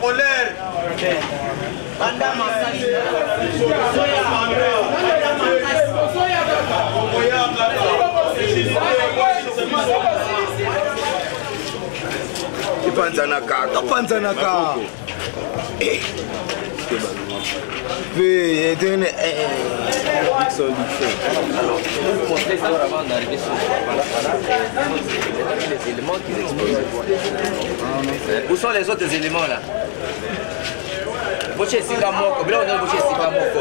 colère. Panzanaka. Les éléments qu'ils exposent. Où sont les autres éléments là? Boché Sika Moko, Blanc de Boché Sika Moko.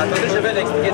Attendez, je vais l'expliquer.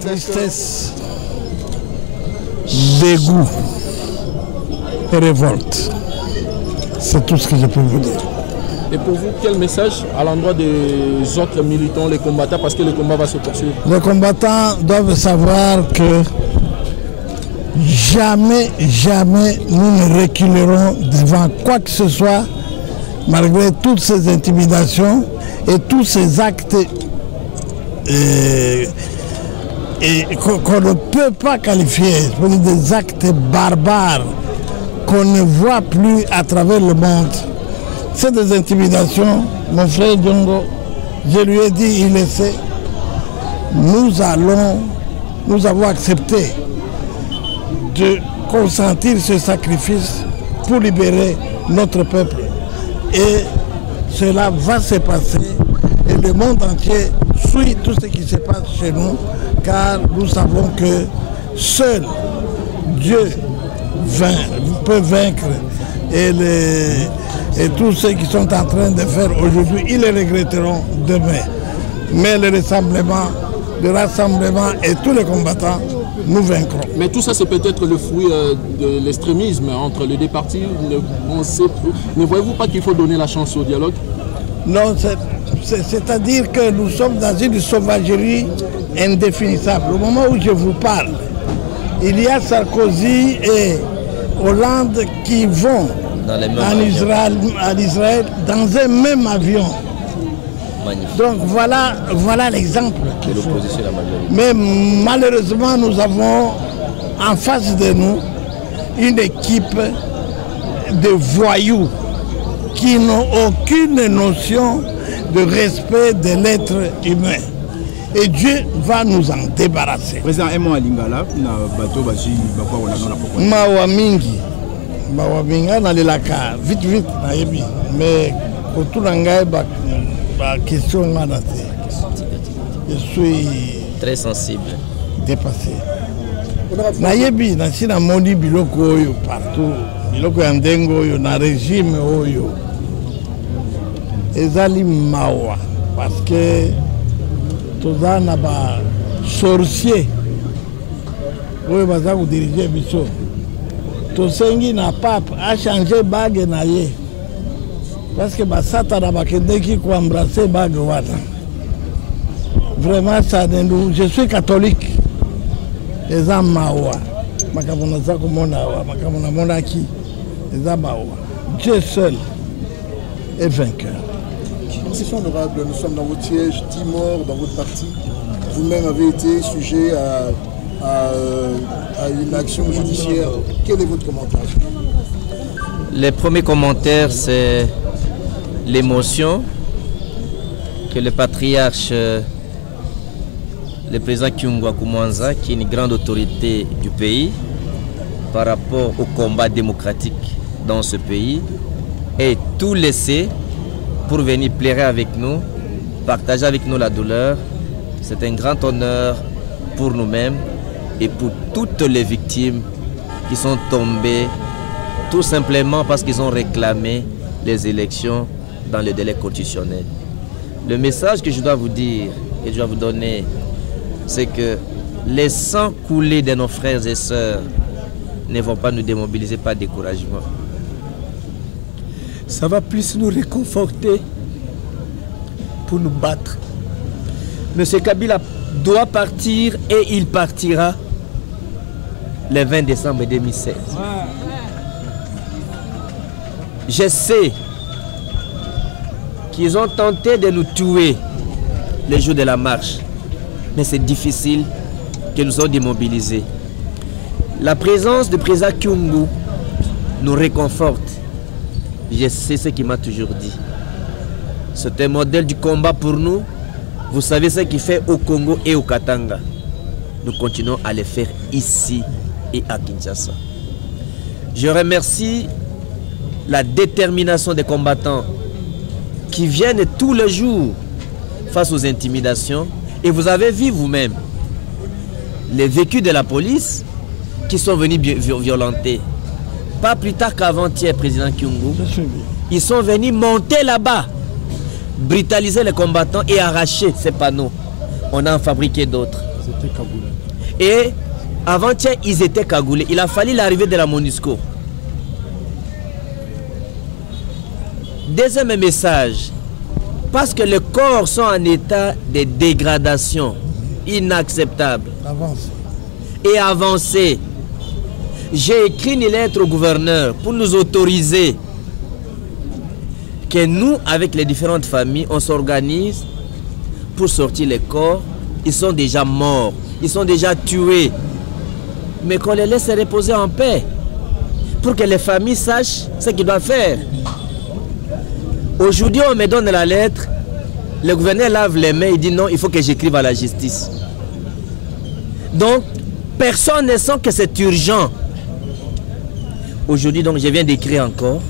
Tristesse, dégoût et révolte. C'est tout ce que je peux vous dire. Et pour vous, quel message à l'endroit des autres militants, les combattants, parce que le combat va se poursuivre? Les combattants doivent savoir que jamais, jamais nous ne reculerons devant quoi que ce soit, malgré toutes ces intimidations et tous ces actes qu'on ne peut pas qualifier, des actes barbares qu'on ne voit plus à travers le monde. C'est des intimidations. Mon frère Djongo, je lui ai dit, il le sait, nous avons accepté de consentir ce sacrifice pour libérer notre peuple. Et cela va se passer et le monde entier suit tout ce qui se passe chez nous, car nous savons que seul Dieu peut vaincre et tous ceux qui sont en train de faire aujourd'hui, ils le regretteront demain. Mais le rassemblement et tous les combattants, nous vaincrons. Mais tout ça, c'est peut-être le fruit de l'extrémisme entre les deux partis. Ne voyez-vous pas qu'il faut donner la chance au dialogue? Non, c'est-à-dire que nous sommes dans une sauvagerie indéfinissable. Au moment où je vous parle, il y a Sarkozy et Hollande qui vont en Israël dans un même avion. Magnifique. Donc voilà l'exemple. Mais malheureusement, nous avons en face de nous une équipe de voyous qui n'ont aucune notion de respect de l'être humain. Et Dieu va nous en débarrasser. Président, aimons à Lingala, bateau basi bakwa wala na poko. Mawa mingi na lelaka vite na yebi. Mais pour tout l'angai ba question ngana te. Je suis très sensible, dépassé. Na yebi na sina moni biloko oyo partout. Biloko ya ndengo oyo na régime oyo. Ezali mawa parce que toza na ba sorcier oyo baza kodirige biso tosengi na pape achange bague na ye parce que basatana bakendeki koembrase bague wana Vraiment, ça nous. Je suis catholique. Les Amawa. Dieu seul est vainqueur. Monsieur honorable, nous sommes dans votre siège, 10 morts dans votre parti. Vous-même avez été sujet à une action judiciaire. Quel est votre commentaire? Le premier commentaire, c'est l'émotion que le patriarche, le président Kyungwa Koumanza, qui est une grande autorité du pays, par rapport au combat démocratique dans ce pays, ait tout laissé pour venir pleurer avec nous, partager avec nous la douleur. C'est un grand honneur pour nous-mêmes et pour toutes les victimes qui sont tombées tout simplement parce qu'ils ont réclamé les élections dans le délai constitutionnel. Le message que je dois vous dire et je dois vous donner, c'est que les sangs coulés de nos frères et sœurs ne vont pas nous démobiliser par découragement. Ça va plus nous réconforter pour nous battre. M. Kabila doit partir et il partira le 20 décembre 2016. Je sais qu'ils ont tenté de nous tuer le jour de la marche, mais c'est difficile que nous soyons démobilisés. La présence du président Kyungu nous réconforte. Je sais ce qu'il m'a toujours dit. C'est un modèle du combat pour nous. Vous savez ce qu'il fait au Congo et au Katanga. Nous continuons à le faire ici et à Kinshasa. Je remercie la détermination des combattants qui viennent tous les jours face aux intimidations. Et vous avez vu vous-même les vécus de la police qui sont venus violenter. Pas plus tard qu'avant-hier, président Kyungu, ils sont venus monter là-bas, brutaliser les combattants et arracher ces panneaux. On a en fabriqué d'autres. Et avant-hier, ils étaient cagoulés. Il a fallu l'arrivée de la MONUSCO. Deuxième message, parce que les corps sont en état de dégradation inacceptable et avancé, j'ai écrit une lettre au gouverneur pour nous autoriser que nous, avec les différentes familles, on s'organise pour sortir les corps. Ils sont déjà morts, ils sont déjà tués, mais qu'on les laisse reposer en paix pour que les familles sachent ce qu'ils doivent faire. Aujourd'hui, on me donne la lettre, le gouverneur lave les mains, il dit non, il faut que j'écrive à la justice. Donc, personne ne sent que c'est urgent. Aujourd'hui, donc, je viens d'écrire encore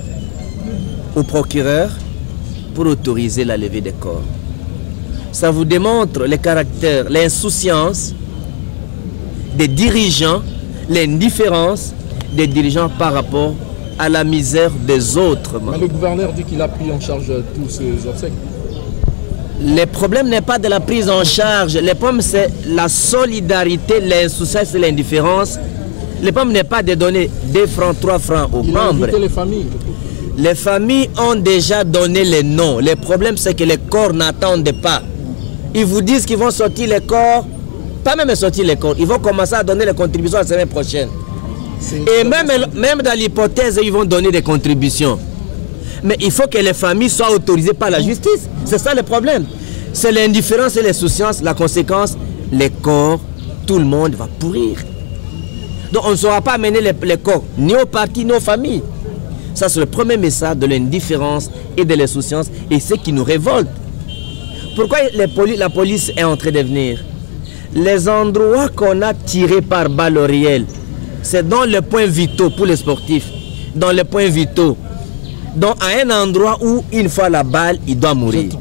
au procureur pour autoriser la levée des corps. Ça vous démontre le caractère, l'insouciance des dirigeants, l'indifférence des dirigeants par rapport à la misère des autres. Mais le gouverneur dit qu'il a pris en charge tous ces obsèques. Le problème n'est pas de la prise en charge, le problème c'est la solidarité, l'insouciance et l'indifférence. Le problème n'est pas de donner 2 francs, 3 francs aux membres. Les familles. Les familles ont déjà donné les noms. Le problème c'est que les corps n'attendent pas. Ils vous disent qu'ils vont sortir les corps, pas même sortir les corps, ils vont commencer à donner les contributions la semaine prochaine. Et même dans l'hypothèse, ils vont donner des contributions. Mais il faut que les familles soient autorisées par la justice. C'est ça le problème. C'est l'indifférence et l'insouciance. La conséquence, les corps, tout le monde va pourrir. Donc on ne saura pas amener les corps, ni aux partis, ni aux familles. Ça, c'est le premier message de l'indifférence et de l'insouciance. Et ce qui nous révolte. Pourquoi la police est en train de venir? Les endroits qu'on a tirés par balle réelle, c'est dans les points vitaux pour les sportifs. Dans les points vitaux. Donc à un endroit où, une fois la balle, il doit mourir.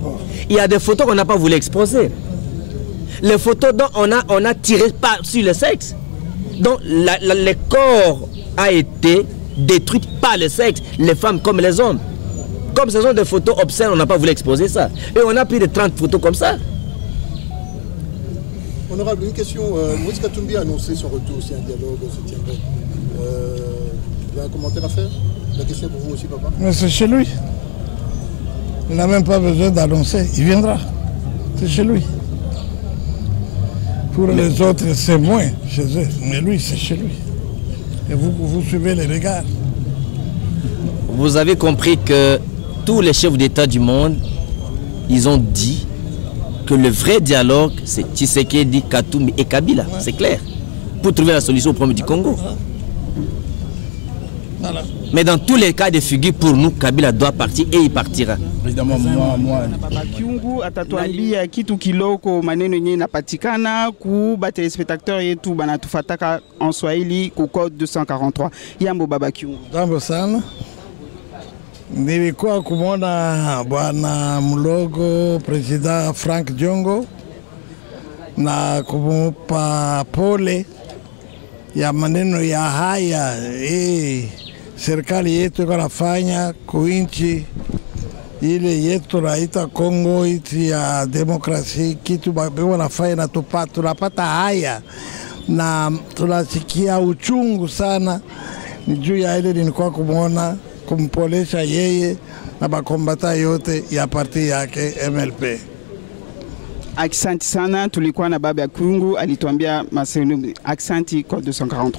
Il y a des photos qu'on n'a pas voulu exposer. Les photos dont on a tiré sur le sexe. Donc le corps a été détruit par le sexe, les femmes comme les hommes. Comme ce sont des photos obscènes, on n'a pas voulu exposer ça. Et on a pris de 30 photos comme ça. Honorable, une question. Moïse Katumbi a annoncé son retour si un dialogue se tiendrait. Vous avez un commentaire à faire? La question pour vous aussi, papa? Mais c'est chez lui. Il n'a même pas besoin d'annoncer. Il viendra. C'est chez lui. Pour les autres, c'est moins chez eux, mais lui, c'est chez lui. Et vous suivez les regards. Vous avez compris que tous les chefs d'État du monde, ils ont dit que le vrai dialogue, c'est Tshisekedi, Katumbi et Kabila. C'est clair. Pour trouver la solution au problème du Congo. Voilà. Mais dans tous les cas de figure, pour nous, Kabila doit partir et il partira. Évidemment, moi. Baba Kyungu atatuambia kitu kiloko maneno yenye inapatikana ku ba téléspectateurs yetu banatufataka en Swahili ku code 243. Yambo Baba Kyungu. Jambo sana. Nilikuwa kumwona bwana mlogo President Frank Diongo na kumupa pole ya maneno ya haya serikali yetu inafanya kuinchi ile yetu naita Kongo iti ya demokrasi, kitu wanafanya na tunapata haya na tunasikia uchungu sana. Ni juu ya ile nilikuwa kumwona kumpolesha yeye na bakombata yote ya parti yake MLP. Aksanti sana, tulikuwa na Baba Kyungu alituambia maseno. Aksanti code 243.